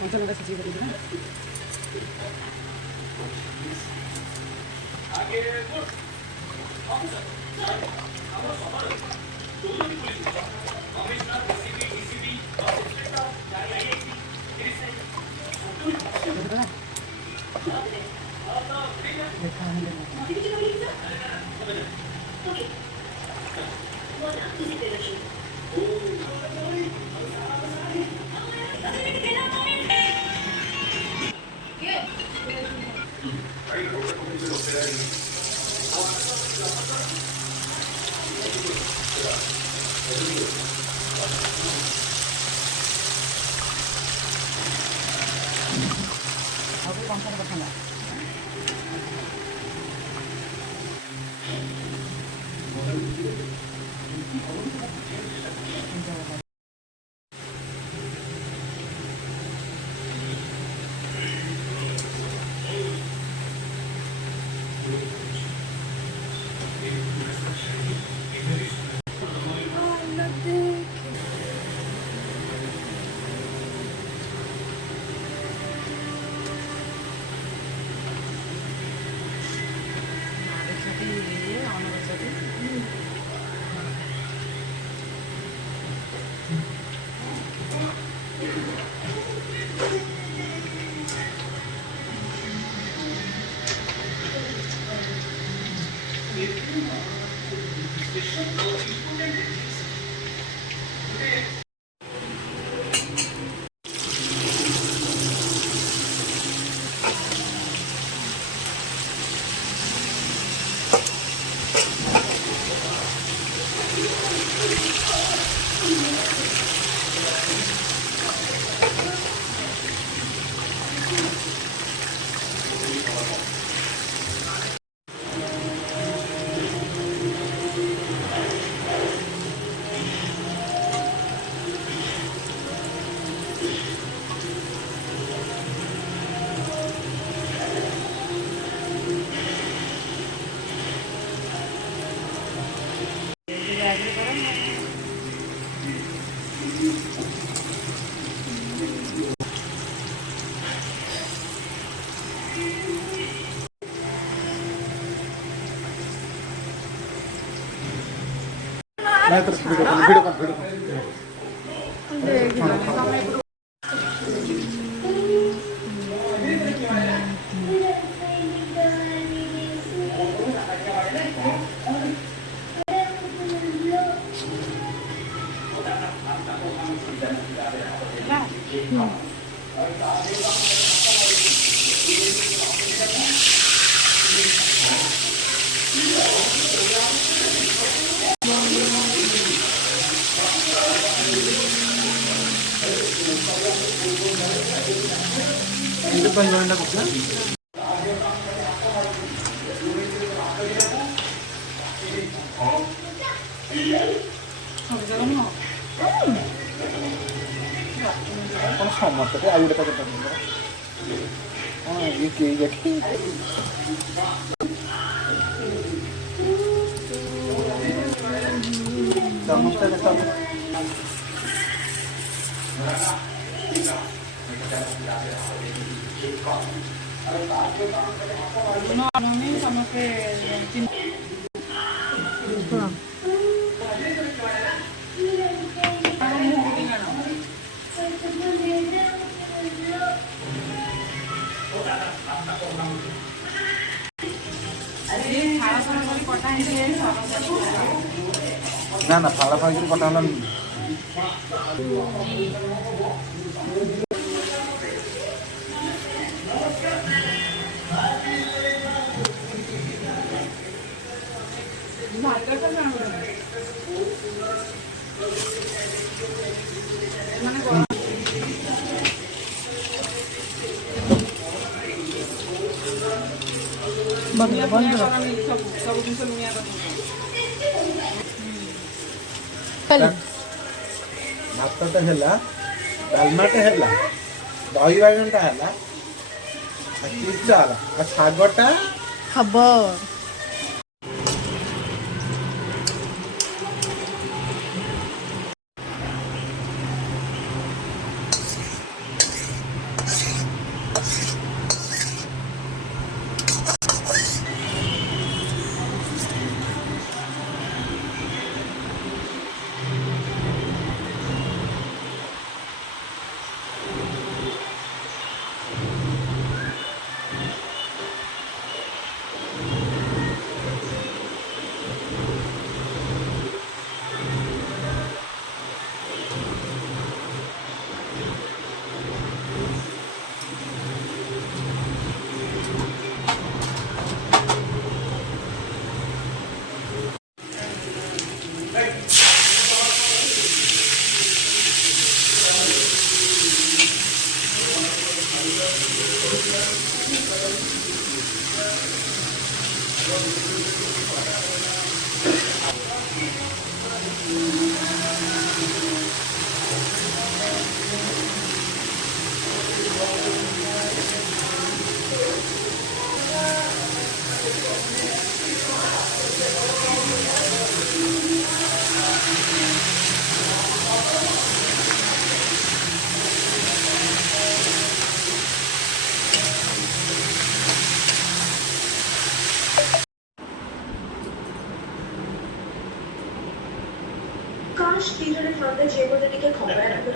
कौन कौन सा सची करेगी ना नहीं तो वीडियो कॉल समझते आलू का हाँ ये ना ना फाड़ा फाड़ी कटा हल ଲୁଣିଆ ଫୁଣିଆ କରନି, ସବୁ ଜିନିଷ ଲୁଣିଆ କରନି। ଭାତଟେ ହେଲା, ଡାଲମାଟେ ହେଲା, ଦହି ବାଇଗଣଟା ହେଲା, ଚିପ୍ସ ହେଲା, ଆଉ ଶାଗଟା ହବ। काश तीजोरी फांदे जेबोदे टिके खबर रखो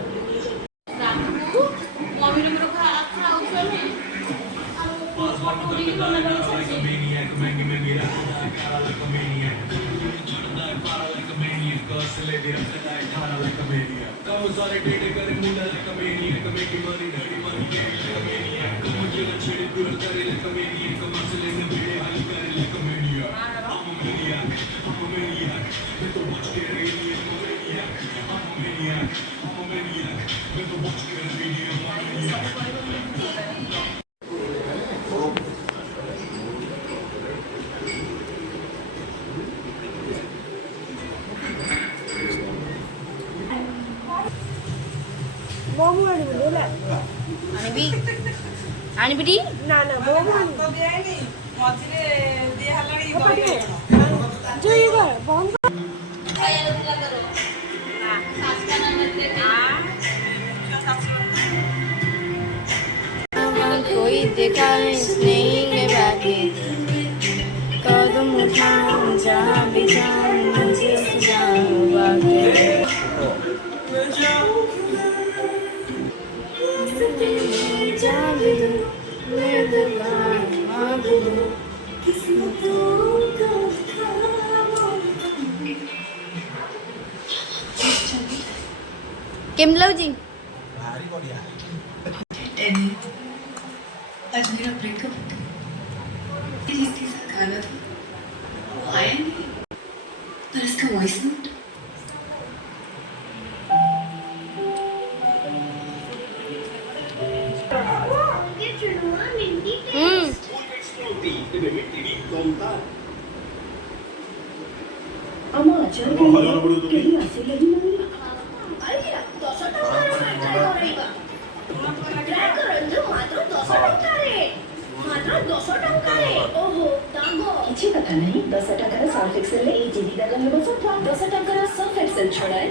मोमो आनी बोला ଆଣିବି ଆଣିବିଟି ना ना मोमो आनी ତ ଦିଆହେଇନି, ମଝିରେ ଦିଆ ହେଲାଣି ଦହି ବାଇଗଣ। जो ये कर बंद कोई देखा है नहीं के बाकी कदम उठाऊं जहाँ भी जाऊं मुझे जाऊं बाकी जहाँ भी मैं केम लाउजी ଭାରି ବଢିଆ। आज मेरा ब्रेकअप जिसके साथ खाना था वो आया नहीं, पर इसका वॉइस नोट अम्मा चल गई ऐसे लगी नहीं अरे 10 टଙ୍କା ट्राई करेगा ट्राई करंजो मात्र 10 ଟଙ୍କାରେ मात्र 10 ଟଙ୍କାରେ ओहो दाम କିଛି କଥା ନାହିଁ 10 ଟଙ୍କାର ସର୍ଫ ଏକ୍ସେଲ ଏଇ ଜିନିଷ ଲଗାଇବ ସଫା 10 ଟଙ୍କାର ସର୍ଫ ଏକ୍ସେଲ ଛଡାଏ